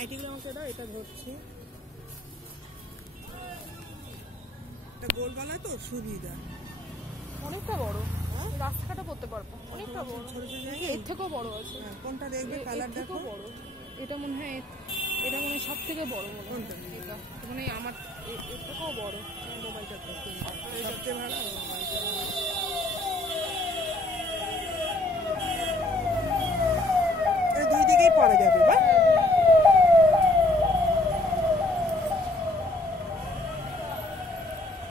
নাইটিগুলো আমাকে দাও, এটা ধরছি। এটা গোল গলা তো সুবিধা, অনেকটা বড়, রাস্তাটা করতে পারবো, অনেকটা বড়, এর থেকেও বড় আছে। কোনটা দেখবে? কালার দেখো। বড় এটা মনে হয়, এটা মনে হয় সব থেকে বড় মনে হয়। এটা মানে আমার এর থেকেও বড়। মোবাইলটা সবচেয়ে ভালো মোবাইলটা। দুই দিকেই পরা যাবে বা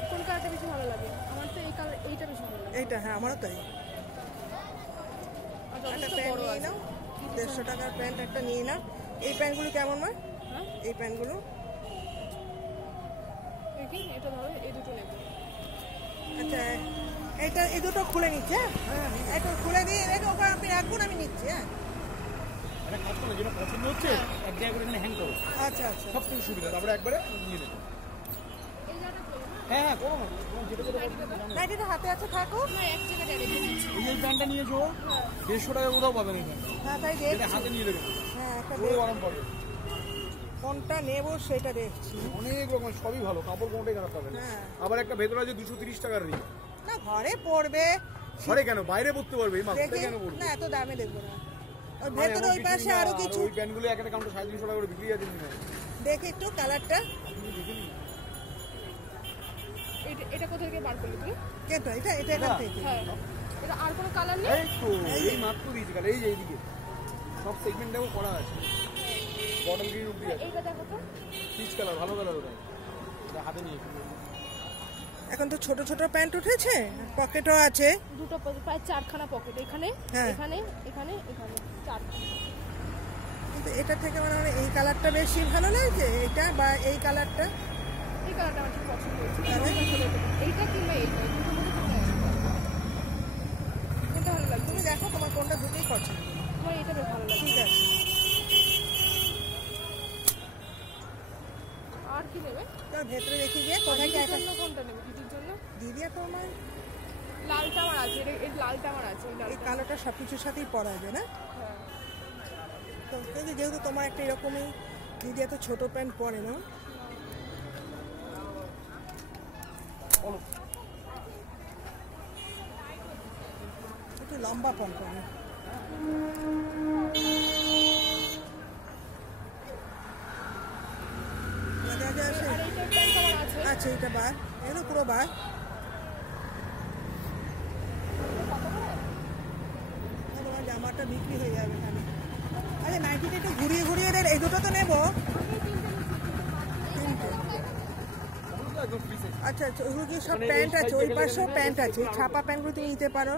কোন কালারটা বেশি ভালো লাগে? আমার তো এই কালার, এইটা বেশি ভালো লাগে। এইটা? হ্যাঁ, আমারও তাই। একটা প্যান্ট নিয়ে নাও, 150 টাকার প্যান্ট একটা নিয়ে নাও। এই প্যান্টগুলো কেমন মা? এই প্যান্টগুলো এটা ধরো, এই দুটো নেব। আচ্ছা, এটা এই দুটো খুলে নিচ্ছে। হ্যাঁ, এটা খুলে দিয়ে রেখে ওখানে আপনি রাখুন, আমি নিচ্ছি। হ্যাঁ, এটা কাজ করো, যেটা পছন্দ হচ্ছে এক জায়গায় করে এখানে হ্যাং করো। আচ্ছা আচ্ছা, সব থেকে সুবিধা, তারপরে একবারে নিয়ে নেবো। হ্যাঁ হ্যাঁ, করো না, যেটা যেটা নাইটিটা হাতে আছে, থাকো। এক জায়গায় রেখে দিচ্ছি। এই প্যান্টটা নিয়েছো 150 টাকা কোথাও পাবেন এই প্যান্ট। হ্যাঁ, তাই এটা দেখছি। হাতে নিয়ে দেবেন। হ্যাঁ, একটা পুরো গরম পড়বে। কোনটা নেব সেটা দেখছি। অনেক রকম, সবই ভালো, কাপড় কোনটাই খারাপ পাবেন। হ্যাঁ, আবার একটা ভেতরে আছে 230 টাকার রিং। না ঘরে পড়বে। ঘরে কেন, বাইরে পড়তে পারবে। এই মাসে দেখি কেন পড়বে না, এত দামে দেখবো না। ওই ভেতরে ওই পাশে আরো কিছু। ওই প্যান্টগুলো একটা কাউন্টার 350 টাকা করে বিক্রি আছে। দেখি একটু কালারটা। এটা কোথা থেকে বার করলি তুই? কেটা? এটা এটা এখান থেকে। হ্যাঁ, এটা আর কোনো কালার নেই? এই তো এই মাত্র দিয়েছি কাল, এই যে এইদিকে সব সেগমেন্টটাও করা আছে। বটল গ্রিন উঠে আছে। এইটা দেখো তো, পিচ কালার, ভালো কালার ওটা। এটা হাতে নিয়ে এখন তো ছোট ছোট প্যান্ট উঠেছে, পকেটও আছে। দুটো প্রায় 4খানা পকেট, এখানে এখানে এখানে এখানে 4খানা। কিন্তু এটা থেকে মানে আমার এই কালারটা বেশি ভালো লাগছে, এটা বা এই কালারটা। এই কালারটা আমার খুব পছন্দ হয়েছে। এইটা কিংবা এইটা, দুটোর মধ্যে কোনটা ভালো লাগে? তুমি দেখো তোমার কোনটা, দুটোই পছন্দ। আমার এটা বেশ ভালো লাগে। ঠিক আছে, আর কি নেবে? তার ভেতরে রেখে গিয়ে কোথায় দিদির জন্য কোনটা নেবে? দিদির জন্য দিদি আর তোমার লালটা আমার আছে, এর লালটা আমার আছে। এই কালোটা সবকিছুর সাথেই পরা যায় না? হ্যাঁ, তো যেহেতু তোমার একটা এরকমই, দিদি এত ছোট প্যান্ট পরে না। একটু লম্বা প্যান্ট পরে। আচ্ছা, এটা বার, এগুলো পুরো বার। তোমার জামাটা বিক্রি হয়ে যাবে এখানে। আচ্ছা, নাইটিটা একটু ঘুরিয়ে ঘুরিয়ে দেন। এই দুটো তো নেবো, তিনটে। আচ্ছা আচ্ছা, ওগুলো কি সব প্যান্ট আছে? ওই পাশেও প্যান্ট আছে, ছাপা প্যান্টগুলো তুমি নিতে পারো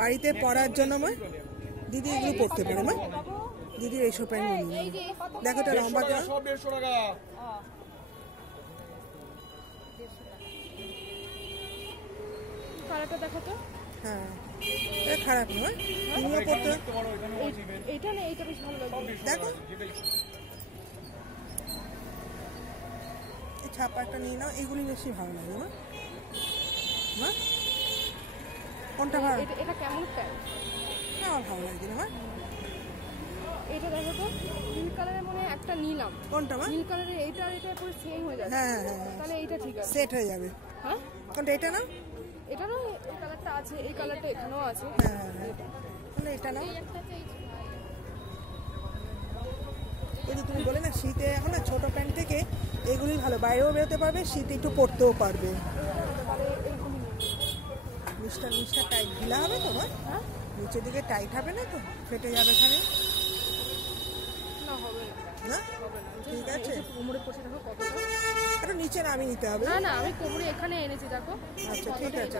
বাড়িতে পরার জন্য। মা দিদি এগুলো পরতে পারে। মা দিদির এইসব প্যান্টগুলো নিয়ে দেখো, এটা লম্বা কেন? সব 150 টাকা। কালারটা দেখো তো। হ্যাঁ, এটা খারাপ নয়, তুমিও পরতে। এইটা না, এইটা বেশ ভালো লাগে। দেখো, এই ছাপাটা নিয়ে নাও, এগুলি বেশি ভালো লাগে। মা মা কোনটা ভালো? এটা কেমন প্যান্ট? না, আমার ভালো লাগছে না। মা এটা দেখো তো, নীল কালারের মনে একটা নিলাম। কোনটা? মা নীল কালারের এইটা আর এটা পুরো সেম হয়ে যাচ্ছে। হ্যাঁ হ্যাঁ হ্যাঁ, তাহলে এইটা ঠিক আছে, সেট হয়ে যাবে। হ্যাঁ কোনটা? এটা না? এটা না, এই কালারটা আছে, এই কালারটা এখানেও আছে। হ্যাঁ হ্যাঁ হ্যাঁ, তাহলে এটা না। ওই যে তুমি বলে না শীতে, এখন না ছোট প্যান্ট থেকে এগুলি ভালো, বাইরেও বেরোতে পারবে, শীতে একটু পরতেও পারবে। নিচটা টাইট ঢিলা হবে তো? হ্যাঁ, নিচের দিকে টাইট হবে না তো? ফেটে যাবে এখানে না হবে না? না, হবে না। ঠিক আছে, কোমরে পড়ছে দেখো কতটা। একটু নিচে নামিয়ে নিতে হবে। না না, আমি কোমরে এখানে এনেছি দেখো। আচ্ছা, ঠিক আছে।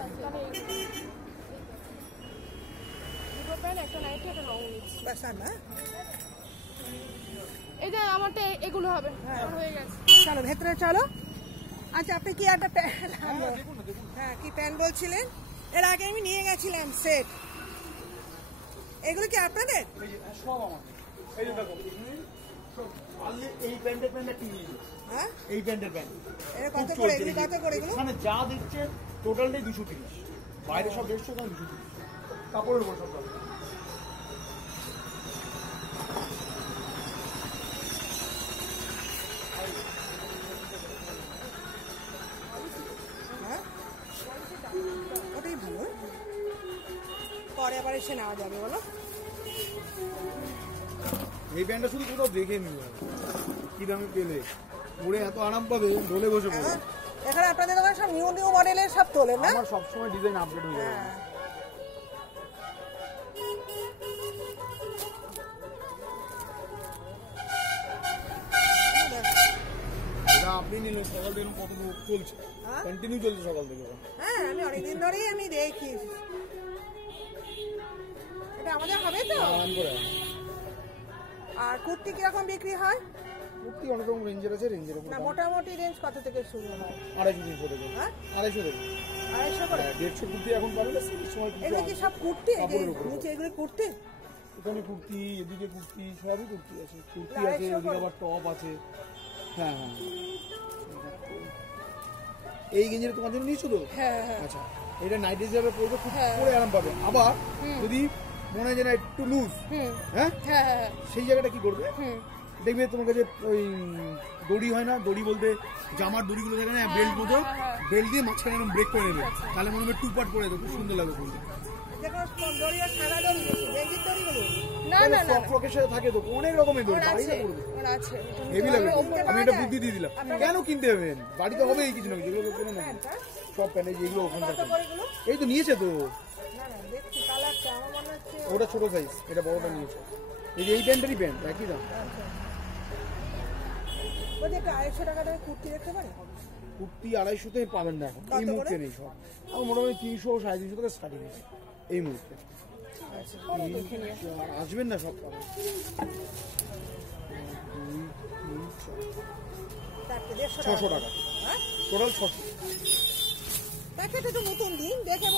দুটো প্যান্ট, একটা নাইটি, একটা লং নিচ্ছি। ব্যাস, আর না? এই যে আমারটা এগুলো হবে, আমার হয়ে গেছে। চলো ভেতরে চলো। আচ্ছা, আপনি কি একটা প্যান্ট? হ্যাঁ, কি প্যান্ট বলছিলেন? এর আগে আমি নিয়ে গেছিলাম সেট। এগুলো কি আপনাদের? সব আমার। এই যে দেখো, এই প্যান্টের প্যান্ট কি নিয়ে? হ্যাঁ, এই প্যান্টের প্যান্ট এর কত করে? এগুলো কত করে? এগুলো এখানে যা দিচ্ছে টোটালটাই 230, বাইরে সব 150, ওখানে 230 কাপড়ের উপর সব। এবার এসে নেওয়া যাবে বলো। এই প্যান্টটা শুধু কোথাও দেখে নিও কি দামে পেলে, পরে এত আরাম পাবে, দোলে বসে পড়বে। এখানে আপনাদের দোকানে সব নিউ নিউ মডেলের সব তোলেন না? আমার সবসময় ডিজাইন আপডেট হয়ে যাবে। এটা আপনি নিলেন সকাল থেকে কত চলছে, কন্টিনিউ চলছে সকাল থেকে। হ্যাঁ আমি অনেকদিন ধরেই আমি দেখি। এটা আমাদের হবে তো? আর কুর্তি কিরকম বিক্রি হয়? কুর্তি অনেক রকম রেঞ্জের আছে, রেঞ্জের উপর না মোটামুটি রেঞ্জ কত থেকে শুরু হয়? 250-300 থেকে। হ্যাঁ 250 থেকে 250 করে। 150 কুর্তি এখন পাবে না, সেই সময় এগুলো কি সব কুর্তি? এই যে কাপড়ের উপর। নিচে এগুলো কুর্তি? এখানে কুর্তি, এদিকে কুর্তি, সবই কুর্তি আছে। কুর্তি আছে, 250 এদিকে আবার টপ আছে। হ্যাঁ হ্যাঁ, এই গেঞ্জিটা তোমার জন্য নিয়েছো তো? হ্যাঁ হ্যাঁ। আচ্ছা, এটা নাইট হিসাবে পরবে, খুব পরে আরাম পাবে। আবার যদি মনে হয় যে না একটু লুজ, হ্যাঁ হ্যাঁ হ্যাঁ সেই জায়গাটা কি করবে, দেখবে তোমার কাছে ওই দড়ি হয় না, দড়ি বলতে জামার দড়িগুলো থাকে না, বেল্ট মতো, বেল্ট দিয়ে মাঝখানে এরকম ব্রেক করে নেবে, তাহলে মনে হবে টু পার্ট করে দেবে, খুব সুন্দর লাগবে শুনতে। না না না ফ্রকের সাথে থাকে তো অনেক রকমের দড়ি, বাড়িতে পড়বে আছে। হেভি লাগবে। আমি একটা বুদ্ধি দিয়ে দিলাম, কেন কিনতে যাবেন, বাড়িতে হবেই কিছু না কিছু, যেগুলো কেনে না সব প্যান্ট যেগুলো ওখানে থাকে। এই তো নিয়েছে তো, না না দেখছি কালারটা আমার মনে হচ্ছে ওটা ছোট সাইজ, এটা বড়টা নিয়েছে। এই যে এই প্যান্টেরই প্যান্ট, একই দাম। বলছি একটা 250 টাকা দামে কুর্তি দেখতে পারি? কুর্তি 250-তে পাবেন না এখন, এই মুহূর্তে নেই সব। আমার মোটামুটি 300-350 টাকা স্টার্টিং আছে এই মুহূর্তে। আর আসবেন না সব পাবেন। 600 টাকা হ্যাঁ টোটাল 600। প্যাকেটে তো নতুন দিন দেখে